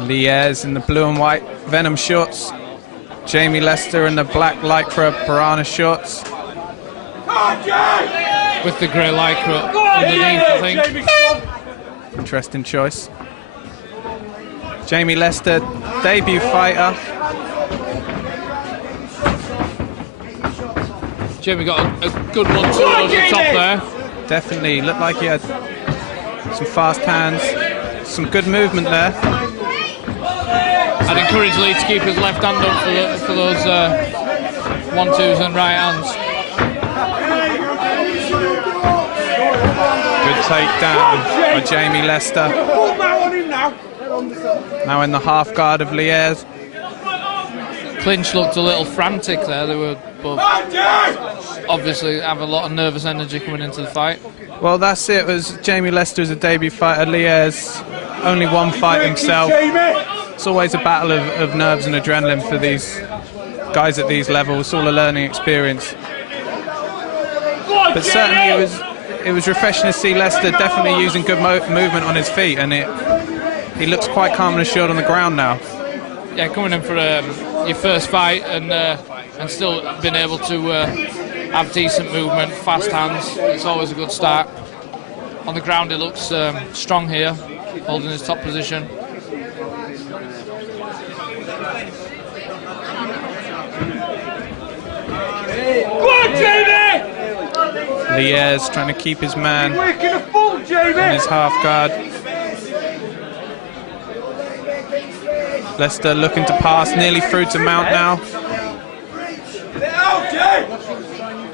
Ayres in the blue and white Venom shorts. Jamie Lester in the black Lycra Piranha shorts. With the grey Lycra underneath, I think. Interesting choice. Jamie Lester, debut fighter. Jamie got a good 1-2 over the top there. Definitely looked like he had some fast hands, some good movement there. I'd encourage Lee to keep his left hand up for those 1-2s and right hands. Good takedown by Jamie Lester. Now in the half guard of Ayres. Clinch looked a little frantic there. They were both obviously have a lot of nervous energy coming into the fight. Well, that's it. It was Jamie Lester as a debut fighter. Ayres, only one fight himself. It's always a battle of nerves and adrenaline for these guys at these levels. It's all a learning experience. But certainly it was refreshing to see Lester definitely using good movement on his feet, and he looks quite calm and assured on the ground now. Yeah, coming in for your first fight and still being able to have decent movement, fast hands, it's always a good start. On the ground, he looks strong here, holding his top position. Ayres trying to keep his man in his half guard. Lester looking to pass, nearly through to mount now.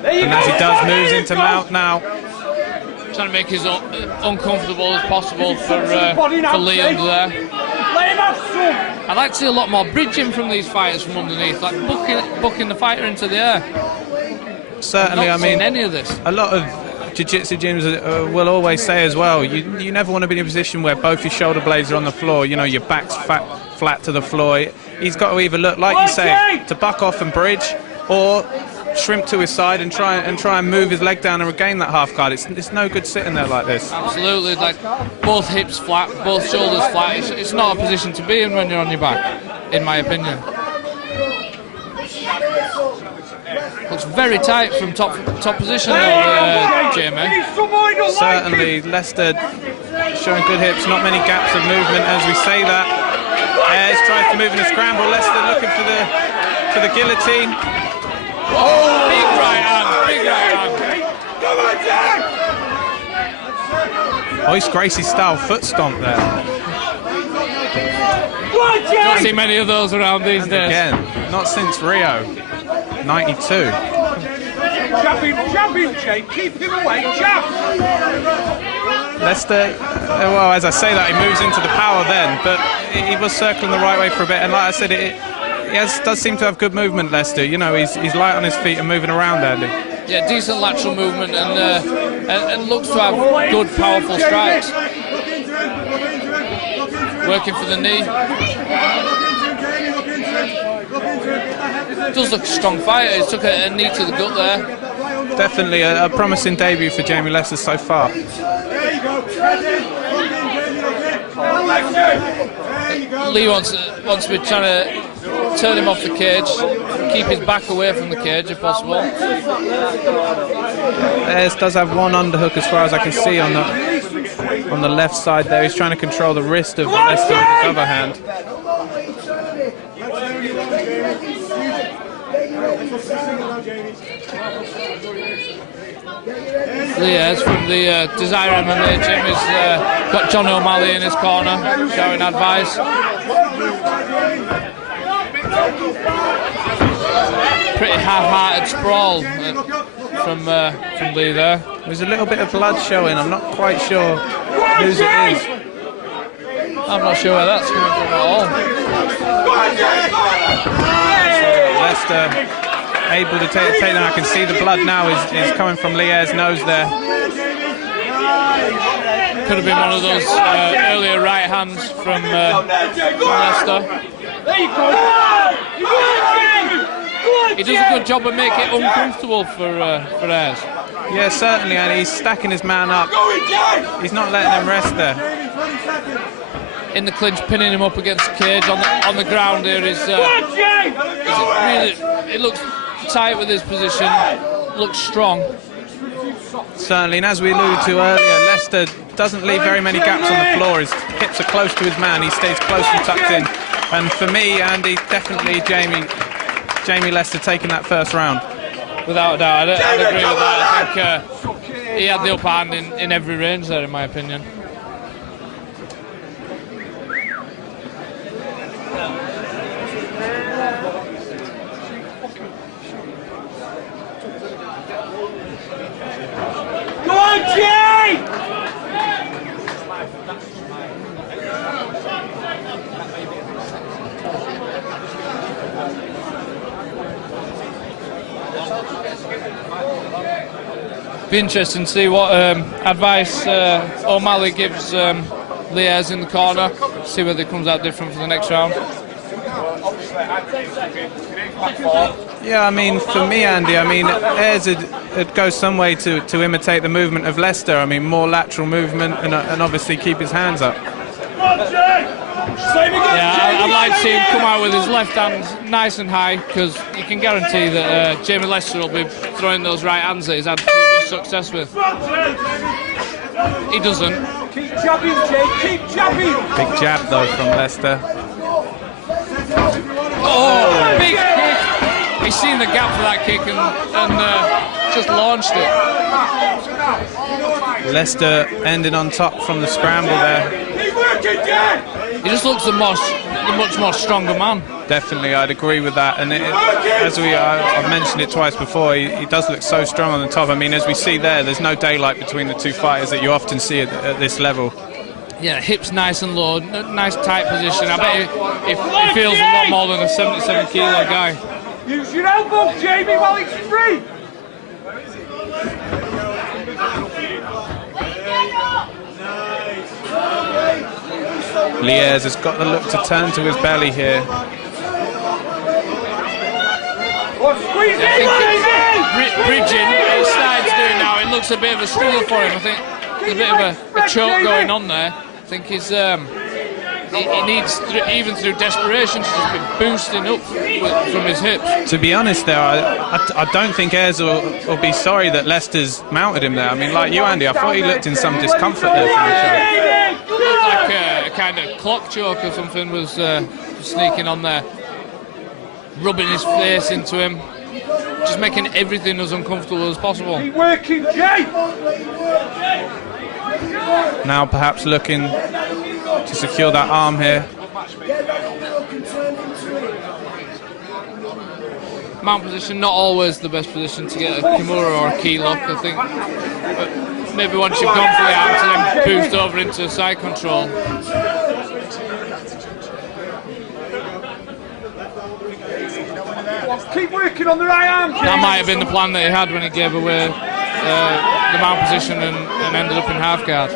And as he does, moves into mount now. Trying to make it as uncomfortable as possible for Lee under there. I'd like to see a lot more bridging from these fighters from underneath, like booking the fighter into the air. Certainly, I mean, any of this. A lot of jiu-jitsu gyms will always say as well, you never want to be in a position where both your shoulder blades are on the floor, you know, your back's flat to the floor. He's got to either look, like you say, to buck off and bridge, or shrimp to his side and try and move his leg down and regain that half guard. It's no good sitting there like this. Absolutely, like both hips flat, both shoulders flat. It's not a position to be in when you're on your back, in my opinion. Looks very tight from top position though, Jamie. Certainly, Lester showing good hips, not many gaps of movement as we say that. Ayres tries to move in a scramble. Lester looking for the guillotine. Oh, big right hand. Royce Gracie style foot stomp there. Don't see many of those around these days. Again, not since Rio, 92. Jab him, Jake. Keep him away. Jab. Lester, well, as I say that, he moves into the power then, but he was circling the right way for a bit, and like I said, he does seem to have good movement, Lester. You know, he's light on his feet and moving around, Andy. Yeah, decent lateral movement and looks to have good, powerful strikes. Working for the knee. Does look a strong fighter. He took a knee to the gut there. Definitely a promising debut for Jamie Lester so far. Lee wants to be trying to turn him off the cage, keep his back away from the cage if possible. Ayres does have one underhook as far as I can see on the left side there. He's trying to control the wrist of Lester with his other hand. Ayres from the Desire MMA gym has got John O'Malley in his corner, showing advice. Pretty half-hearted sprawl from Lee there. There's a little bit of blood showing. I'm not quite sure whose it is. I'm not sure where that's coming from at all. Lester able to take the takedown. I can see the blood now is coming from Ayres' nose there. Could have been one of those earlier right hands from Lester. He does a good job of making it uncomfortable for Ayres. Yeah, certainly, and he's stacking his man up. He's not letting him rest there. in the clinch, pinning him up against the cage on the ground here is really, it looks tight with his position, looks strong. Certainly, and as we alluded to earlier, Leicester doesn't leave very many gaps on the floor. His hips are close to his man. He stays close and tucked in. And for me, Andy, definitely Jamie Leicester taking that first round. Without a doubt, I'd agree with that. I think he had the upper hand in every range there, in my opinion. Go on, Jay! Be interesting to see what advice O'Malley gives Ayres in the corner. See whether it comes out different for the next round. Yeah, I mean, for me, Andy, I mean, Ayres would go some way to imitate the movement of Leicester. I mean, more lateral movement and obviously keep his hands up. Yeah, I'd like to see him come out with his left hand nice and high, because you can guarantee that Jamie Leicester will be throwing those right hands that he's had previous success with. He doesn't. Keep jabbing, Jay, keep jabbing! Big jab, though, from Leicester. Oh, big kick! He's seen the gap for that kick and just launched it. Leicester ending on top from the scramble there. Keep working, Jay! He just looks the much more stronger man. Definitely, I'd agree with that. And I've mentioned it twice before, he does look so strong on the top. I mean, as we see there's no daylight between the two fighters that you often see at this level. Yeah, hips nice and low, nice tight position. I bet he feels a lot more than a 77 kilo guy. Use your elbow, Jamie, while it's free! Ayres has got the look to turn to his belly here. Squeeze in, Bridging, he started doing now, it looks a bit of a struggle for him. I think there's a bit of a choke going on there. I think he's he needs, even through desperation, to just be boosting up from his hips. To be honest there, I don't think Ayres will be sorry that Leicester's mounted him there. I mean, like you, Andy, I thought he looked in some discomfort there from the choke. Looked like a kind of clock choke or something was sneaking on there. Rubbing his face into him, just making everything as uncomfortable as possible. Keep working, Jay! Now perhaps looking to secure that arm here. Mount position, not always the best position to get a Kimura or a key lock, I think. But maybe once you've gone for the arm to then boost over into side control. Keep working on the right arm, Jay! That might have been the plan that he had when he gave away the mount position and ended up in half guard.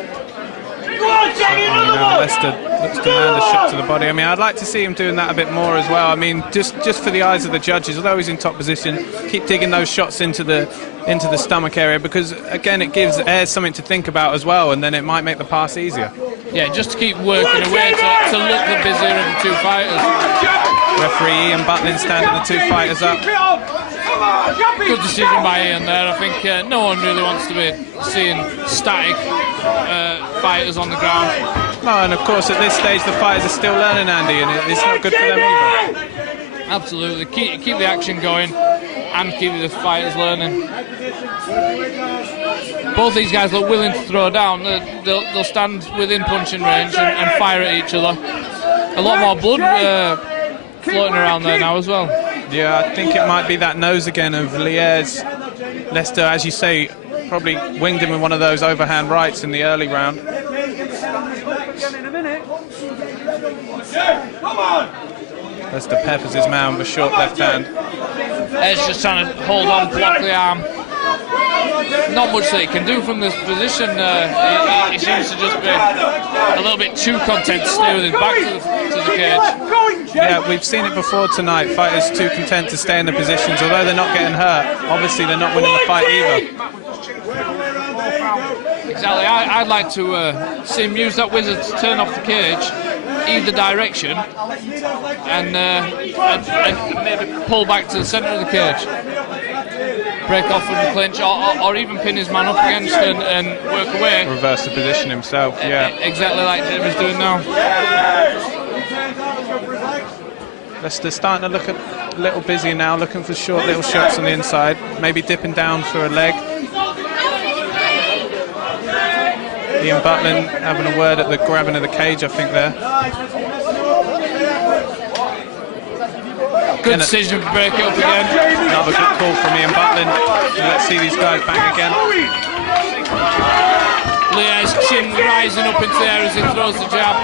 Now Leicester looks to land a shot to the body. I mean, I'd like to see him doing that a bit more as well. I mean, just for the eyes of the judges, although he's in top position, keep digging those shots into the stomach area, because again it gives Ayres something to think about as well, and then it might make the pass easier. Yeah, just to keep working away to look the busier of the two fighters. Referee Ian Butlin standing the two fighters up. Good decision by Ian there. I think no one really wants to be seeing static fighters on the ground. Oh, and of course at this stage the fighters are still learning, Andy, and it's not good for them either. Absolutely, keep the action going and keep the fighters learning. Both these guys look willing to throw down. They'll stand within punching range and fire at each other. A lot more blood floating around there now as well. Yeah, I think it might be that nose again of Ayres. Leicester, as you say, probably winged him with one of those overhand rights in the early round. Leicester peppers his man with a short left hand. Ayres just trying to hold on, block the arm. Not much that he can do from this position. He seems to just be a little bit too content to stay with his back to the cage. Yeah, we've seen it before tonight. Fighters too content to stay in the positions, although they're not getting hurt. Obviously, they're not winning the fight either. Exactly. I'd like to see him use that wizard to turn off the cage either direction and maybe pull back to the centre of the cage, break off from the clinch, or even pin his man up against and work away. Reverse the position himself, yeah. Exactly like Jamie's doing now. Leicester's starting to look a little busy now, looking for short little shots on the inside, maybe dipping down for a leg. Ian Butlin having a word at the grabbing of the cage, I think, there. Good decision to break it up again. Another good call from Ian Butlin. Let's see these guys bang again. Leah's chin rising up into the air as he throws the jab.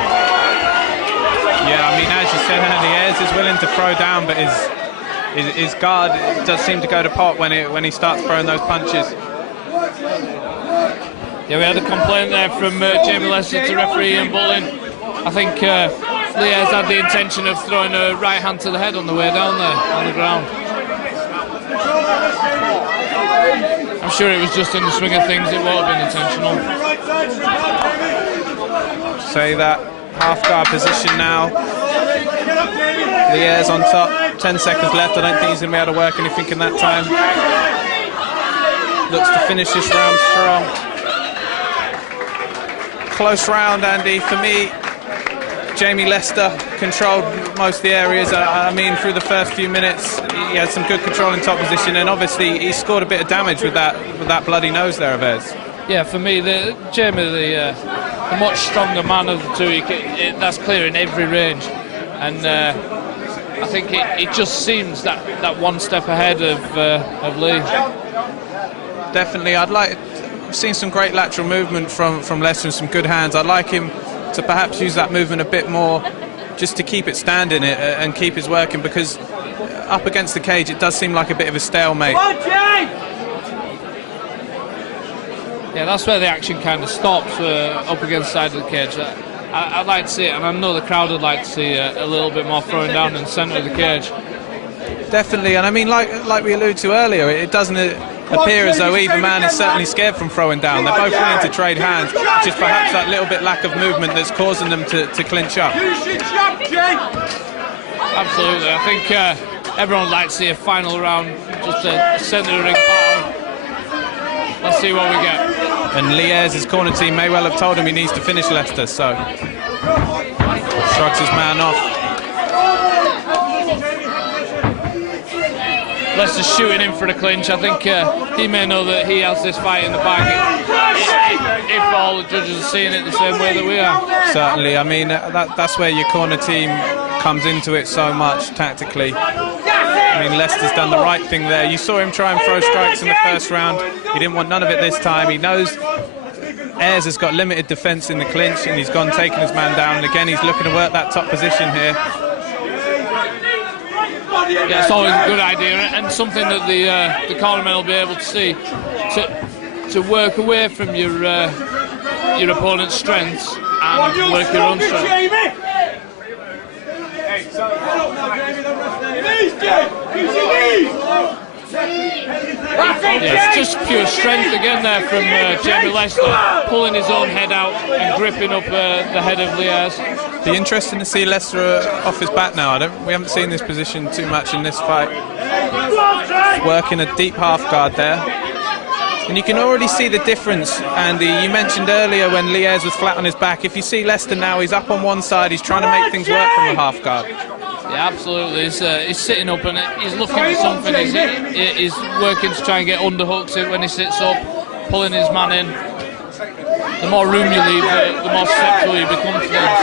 Yeah, I mean, as you said, Ayres is willing to throw down, but his guard does seem to go to pot when he starts throwing those punches. Yeah, we had a complaint there from Jamie Lester to referee Ian Butlin. I think Ayres had the intention of throwing a right hand to the head on the way down there on the ground. I'm sure it was just in the swing of things, it won't have been intentional. Say that half guard position now. Ayres on top, 10 seconds left. I don't think he's going to be able to work anything in that time. Looks to finish this round strong. Close round, Andy. For me, Jamie Lester controlled most of the areas. I mean, through the first few minutes, he had some good control in top position, and obviously he scored a bit of damage with that bloody nose there of his. Yeah, for me, Jamie, the much stronger man of the two. That's clear in every range, and I think it just seems that one step ahead of Lee. Definitely, I've seen some great lateral movement from Lester and some good hands. I'd like him to perhaps use that movement a bit more, just to keep it standing and keep his working, because up against the cage it does seem like a bit of a stalemate. Yeah, that's where the action kind of stops, up against the side of the cage. I'd like to see it, and I know the crowd would like to see a little bit more throwing down in the centre of the cage. Definitely, and I mean, like we alluded to earlier, it doesn't appear as though either man is certainly scared from throwing down. They're both willing to trade hands, just perhaps that little bit lack of movement that's causing them to clinch up. Absolutely, I think everyone would like to see a final round, just a centre of the ring battle. Let's see what we get. And Ayres' corner team may well have told him he needs to finish Lester, so shrugs his man off. Lester's shooting in for the clinch. I think he may know that he has this fight in the bag if all the judges are seeing it the same way that we are. Certainly, I mean, that's where your corner team comes into it so much tactically. I mean, Lester's done the right thing there. You saw him try and throw strikes in the first round. He didn't want none of it this time. He knows Ayres has got limited defence in the clinch, and he's gone taking his man down. And again, he's looking to work that top position here. Yeah, it's always a good idea, and something that the cornermen will be able to see, to work away from your opponent's strengths and work your own strength. Yeah, it's just pure strength again there from Jamie Lester, pulling his own head out and gripping up the head of Ayres. Be interesting to see Lester off his back now. We haven't seen this position too much in this fight. Working a deep half guard there. And you can already see the difference, Andy. You mentioned earlier when Ayres was flat on his back. If you see Lester now, he's up on one side. He's trying to make things work from the half guard. Yeah, absolutely. He's sitting up and he's looking for something. He's working to try and get underhooks when he sits up, pulling his man in. The more room you leave, the more susceptible you become to things.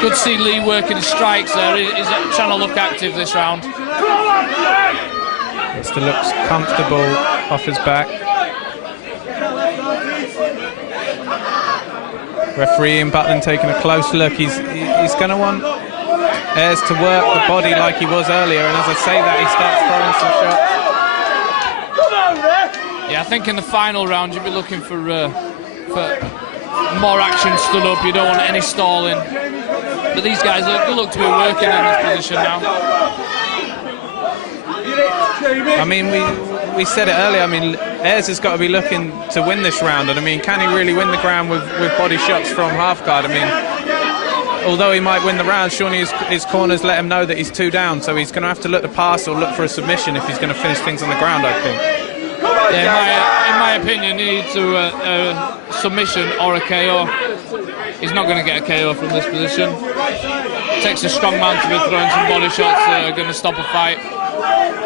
Good to see Lee working his strikes there. He's trying to look active this round. Lester looks comfortable off his back. Referee Ian Butlin taking a close look. He's going to want Ayres to work the body like he was earlier, and as I say that, he starts throwing some shots. Yeah, I think in the final round you'll be looking for more action stood up. You don't want any stalling. But these guys look to be working in this position now. I mean, we said it earlier. I mean, Ayres has got to be looking to win this round, and I mean, can he really win the ground with body shots from half guard? I mean, although he might win the round, surely his corners let him know that he's 2 down, so he's going to have to look to pass or look for a submission if he's going to finish things on the ground, I think. Yeah, in my opinion, he needs a submission or a KO. He's not going to get a KO from this position. It takes a strong man to be throwing some body shots that are going to stop a fight.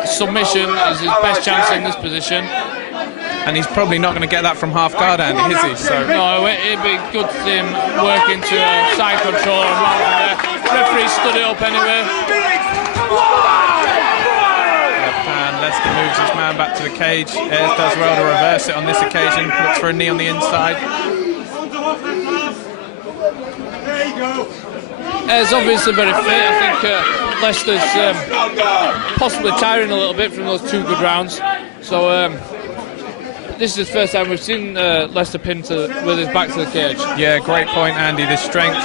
Submission is his best chance in this position. And he's probably not going to get that from half guard, Andy, is he? So no, it'd be good to see him work into a side control and run from there. Referee stood it up anyway. Left hand, Leicester moves his man back to the cage. Ayres does well to reverse it on this occasion. Looks for a knee on the inside. Ayres obviously very fit. I think Leicester's possibly tiring a little bit from those 2 good rounds. So this is the first time we've seen Leicester pinned with his back to the cage. Yeah, great point, Andy. The strength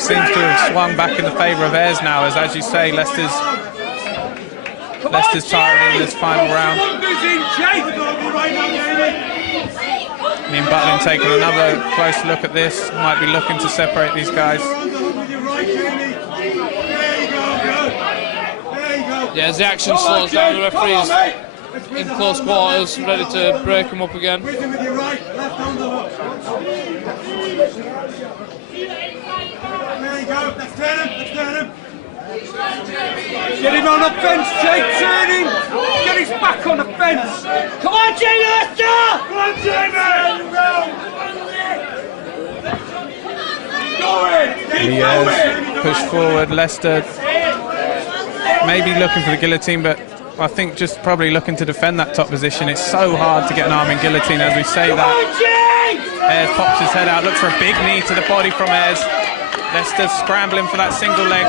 seems to have swung back in the favour of Ayres now, as you say, Leicester's tiring in this final round. I mean, Butlin taking another close look at this, might be looking to separate these guys. Yeah, as the action slows down, the referee's in close quarters, ready to break him up again. There you go, let's turn him. Get him on the fence, Jake, turn him! Get his back on the fence! Come on, Jamie, let's go! Come on, Jamie! He has pushed forward. Leicester maybe looking for the guillotine, but I think just probably looking to defend that top position. It's so hard to get an arm in guillotine, as we say that. Ayres pops his head out, looks for a big knee to the body from Ayres. Leicester scrambling for that single leg.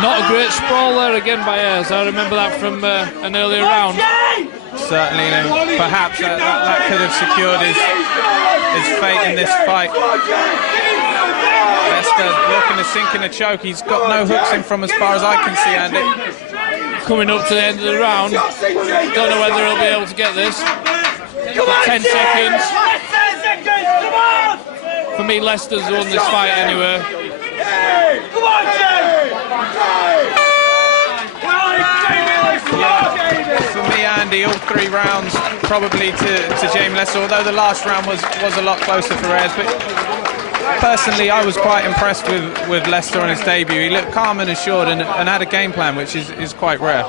Not a great sprawl there again by Ayres. I remember that from an earlier round. Certainly, perhaps that could have secured his fate in this fight. Leicester looking to sink in a choke. He's got no hooks in from as far as I can see, Andy. Coming up to the end of the round. Don't know whether he'll be able to get this. Got 10 seconds. For me, Leicester's won this fight anyway. Come on, For me, Andy, all 3 rounds probably to Jamie Leicester, although the last round was a lot closer for Ayres. But personally, I was quite impressed with Leicester on his debut. He looked calm and assured and had a game plan, which is quite rare.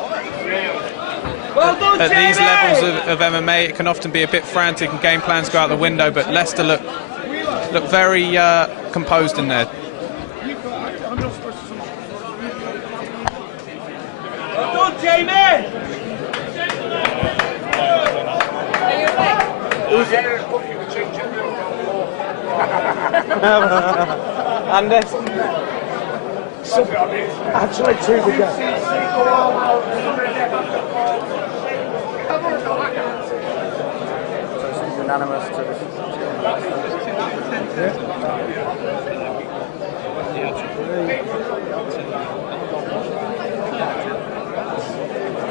Well done, At these levels of MMA, it can often be a bit frantic and game plans go out the window, but Leicester look very composed in there. Well done, Jamie! And Actually, 2 to go. Unanimous to this.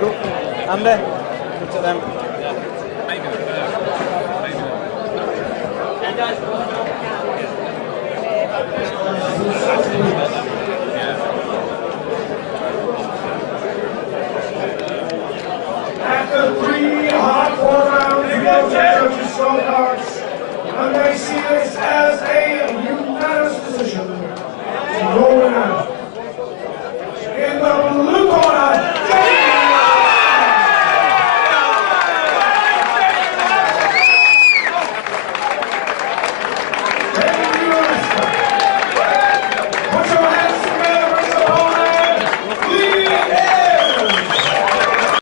Cool. Andy, look at them.